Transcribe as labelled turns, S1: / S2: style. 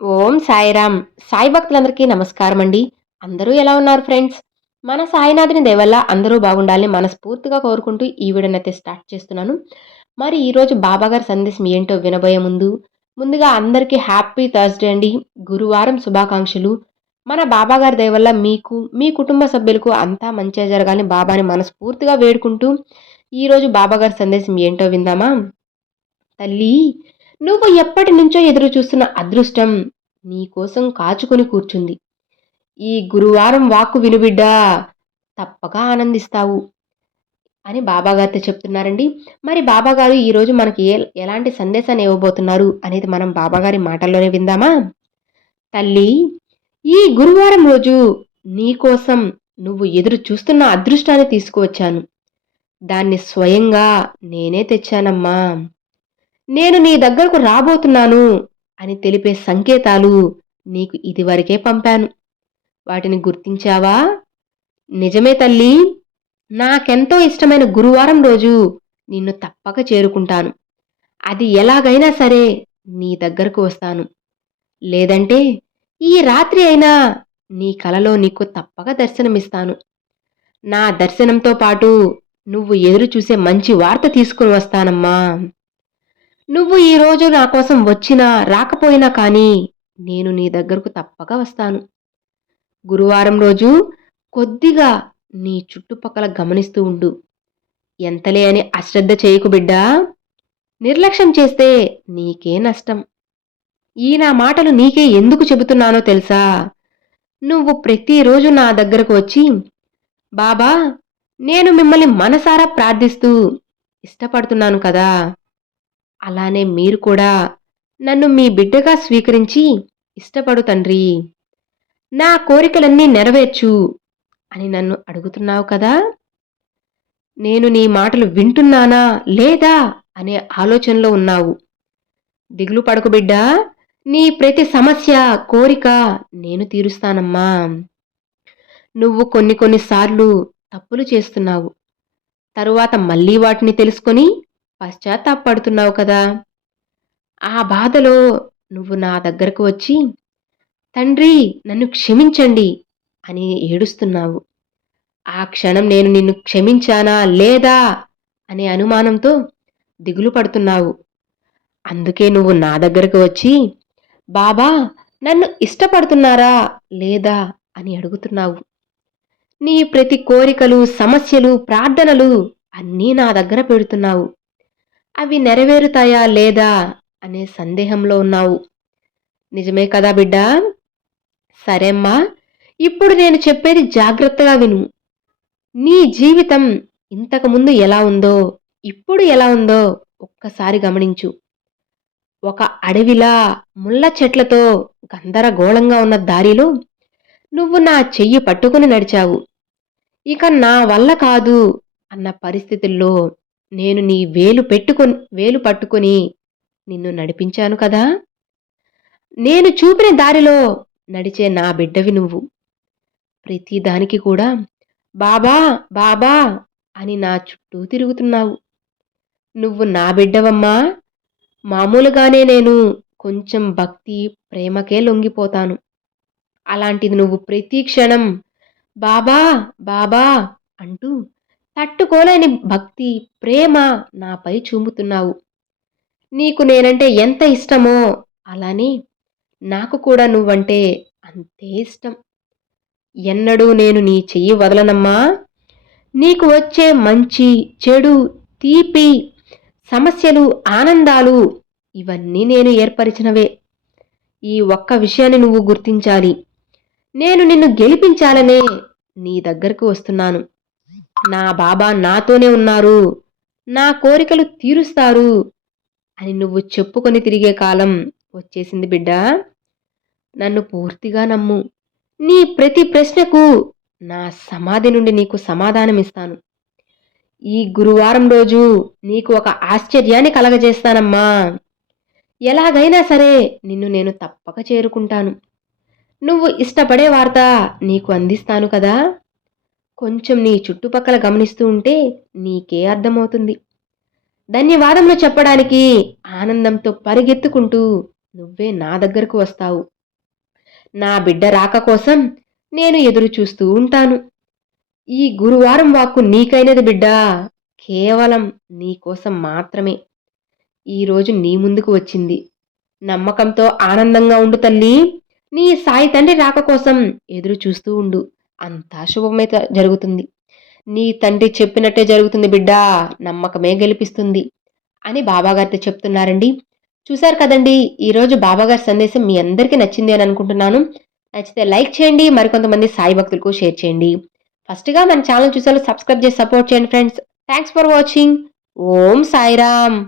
S1: ఓం సాయిరామ్. సాయి భక్తులందరికీ నమస్కారం అండి. అందరూ ఎలా ఉన్నారు ఫ్రెండ్స్? మన సాయినాథుని దేవల్ల అందరూ బాగుండాలని మనస్ఫూర్తిగా కోరుకుంటూ ఈ వీడియోని అయితే స్టార్ట్ చేస్తున్నాను. మరి ఈరోజు బాబాగారి సందేశం ఏంటో వినబోయే ముందు ముందుగా అందరికీ హ్యాపీ థర్స్డే అండి. గురువారం శుభాకాంక్షలు. మన బాబాగారి దయవల్ల మీకు మీ కుటుంబ సభ్యులకు అంతా మంచిగా జరగాలని బాబాని మనస్ఫూర్తిగా వేడుకుంటూ ఈరోజు బాబాగారి సందేశం ఏంటో విందామా? తల్లి నువ్వు ఎప్పటి నుంచో ఎదురు చూస్తున్న అదృష్టం నీకోసం కాచుకొని కూర్చుంది. ఈ గురువారం వాక్కు వినుబిడ్డా తప్పక ఆనందిస్తావు అని బాబాగారితో చెప్తున్నారండి. మరి బాబాగారు ఈరోజు మనకి ఏ ఎలాంటి సందేశాన్ని ఇవ్వబోతున్నారు అనేది మనం బాబాగారి మాటల్లోనే విందామా? తల్లి ఈ గురువారం రోజు నీకోసం నువ్వు ఎదురు చూస్తున్న అదృష్టాన్ని తీసుకువచ్చాను. దాన్ని స్వయంగా నేనే తెచ్చానమ్మా. నేను నీ దగ్గరకు రాబోతున్నాను అని తెలిపే సంకేతాలు నీకు ఇదివరకే పంపాను. వాటిని గుర్తించావా? నిజమే తల్లి నాకెంతో ఇష్టమైన గురువారం రోజు నిన్ను తప్పక చేరుకుంటాను. అది ఎలాగైనా సరే నీ దగ్గరకు వస్తాను. లేదంటే ఈ రాత్రి అయినా నీ కలలో నీకు తప్పక దర్శనమిస్తాను. నా దర్శనంతో పాటు నువ్వు ఎదురు చూసే మంచి వార్త తీసుకుని వస్తానమ్మా. నువ్వు ఈరోజు నా కోసం వచ్చినా రాకపోయినా కానీ నేను నీ దగ్గరకు తప్పక వస్తాను. గురువారం రోజు కొద్దిగా నీ చుట్టుపక్కల గమనిస్తూ ఉండు. ఎంతలే అని అశ్రద్ధ చేయకు బిడ్డా. నిర్లక్ష్యం చేస్తే నీకే నష్టం. ఈ నా మాటలు నీకే ఎందుకు చెబుతున్నానో తెలుసా? నువ్వు ప్రతిరోజు నా దగ్గరకు వచ్చి బాబా నేను మిమ్మల్ని మనసారా ప్రార్థిస్తూ ఇష్టపడుతున్నాను కదా. అలానే మీరు కూడా నన్ను మీ బిడ్డగా స్వీకరించి ఇష్టపడు తండ్రి. నా కోరికలన్నీ నెరవేర్చు అని నన్ను అడుగుతున్నావు కదా? నేను నీ మాటలు వింటున్నానా లేదా అనే ఆలోచనలో ఉన్నావు. దిగులు పడకు బిడ్డా నీ ప్రతి సమస్య కోరిక నేను తీరుస్తానమ్మా. నువ్వు కొన్ని కొన్నిసార్లు తప్పులు చేస్తున్నావు. తరువాత మళ్ళీ వాటిని తెలుసుకొని పశ్చాత్తాపడుతున్నావు కదా. ఆ బాధలో నువ్వు నా దగ్గరకు వచ్చి తండ్రి నన్ను క్షమించండి అని ఏడుస్తున్నావు. ఆ క్షణం నేను నిన్ను క్షమించానా లేదా అనే అనుమానంతో దిగులు పడుతున్నావు. అందుకే నువ్వు నా దగ్గరకు వచ్చి బాబా నన్ను ఇష్టపడుతున్నారా లేదా అని అడుగుతున్నావు. నీ ప్రతి కోరికలు సమస్యలు ప్రార్థనలు అన్నీ నా దగ్గర పెడుతున్నావు. అవి నెరవేరుతాయా లేదా అనే సందేహంలో ఉన్నావు. నిజమే కదా బిడ్డా? సరేమ్మా ఇప్పుడు నేను చెప్పేది జాగ్రత్తగా విను. నీ జీవితం ఇంతకుముందు ఎలా ఉందో ఇప్పుడు ఎలా ఉందో ఒక్కసారి గమనించు. ఒక అడవిలా ముళ్ళ చెట్లతో గందరగోళంగా ఉన్న దారిలో నువ్వు నా చెయ్యి పట్టుకుని నడిచావు. ఇక నా వల్ల కాదు అన్న పరిస్థితుల్లో నేను నీ వేలు పెట్టుకొని వేలు పట్టుకొని నిన్ను నడిపించాను కదా? నేను చూపిన దారిలో నడిచే నా బిడ్డవి నువ్వు. ప్రతి దానికి కూడా బాబా బాబా అని నా చుట్టూ తిరుగుతున్నావు. నువ్వు నా బిడ్డవమ్మా. మామూలుగానే నేను కొంచెం భక్తి ప్రేమకే లొంగిపోతాను. అలాంటిది నువ్వు ప్రతి క్షణం బాబా బాబా అంటూ తట్టుకోలేని భక్తి ప్రేమ నాపై చూముతున్నావు. నీకు నేనంటే ఎంత ఇష్టమో అలానే నాకు కూడా నువ్వంటే అంతే ఇష్టం. ఎన్నడూ నేను నీ చెయ్యి వదలనమ్మా. నీకు వచ్చే మంచి చెడు తీపి సమస్యలు ఆనందాలు ఇవన్నీ నేను ఏర్పరిచినవే. ఈ ఒక్క విషయాన్ని నువ్వు గుర్తించాలి. నేను నిన్ను గెలిపించాలనే నీ దగ్గరకు వస్తున్నాను. నా బాబా నాతోనే ఉన్నారు. నా కోరికలు తీరుస్తారు. అని నువ్వు చెప్పుకొని తిరిగే కాలం వచ్చేసింది బిడ్డ. నన్ను పూర్తిగా నమ్ము. నీ ప్రతి ప్రశ్నకు నా సమాధి నుండి నీకు సమాధానమిస్తాను ఈ గురువారం రోజు నీకు ఒక ఆశ్చర్యాన్ని కలగజేస్తానమ్మా. ఎలాగైనా సరే నిన్ను నేను తప్పక చేరుకుంటాను. నువ్వు ఇష్టపడే వార్త నీకు అందిస్తాను కదా. కొంచెం నీ చుట్టుపక్కల గమనిస్తూ ఉంటే నీకే అర్థమవుతుంది. ధన్యవాదములు చెప్పడానికి ఆనందంతో పరిగెత్తుకుంటూ నువ్వే నా దగ్గరకు వస్తావు. నా బిడ్డ రాక కోసం నేను ఎదురు చూస్తూ ఉంటాను. ఈ గురువారం వాక్కు నీకైనది బిడ్డా కేవలం నీకోసం మాత్రమే. ఈరోజు నీ ముందుకు వచ్చింది. నమ్మకంతో ఆనందంగా ఉండు తల్లి. నీ సాయి తండ్రి రాక కోసం ఎదురు చూస్తూ ఉండు. అంతా శుభమే జరుగుతుంది. నీ తండ్రి చెప్పినట్టే జరుగుతుంది బిడ్డా నమ్మకమే గెలిపిస్తుంది. అని బాబాగారితో చెప్తున్నారండి. చూశారు కదండి ఈరోజు బాబాగారి సందేశం మీ అందరికీ నచ్చింది అని అనుకుంటున్నాను. నచ్చితే లైక్ చేయండి మరికొంతమంది సాయి భక్తులకు షేర్ చేయండి. ఫస్ట్గా మన ఛానల్ చూసారు సబ్స్క్రైబ్ చేసి సపోర్ట్ చేయండి friends. Thanks for watching. Om Sairam.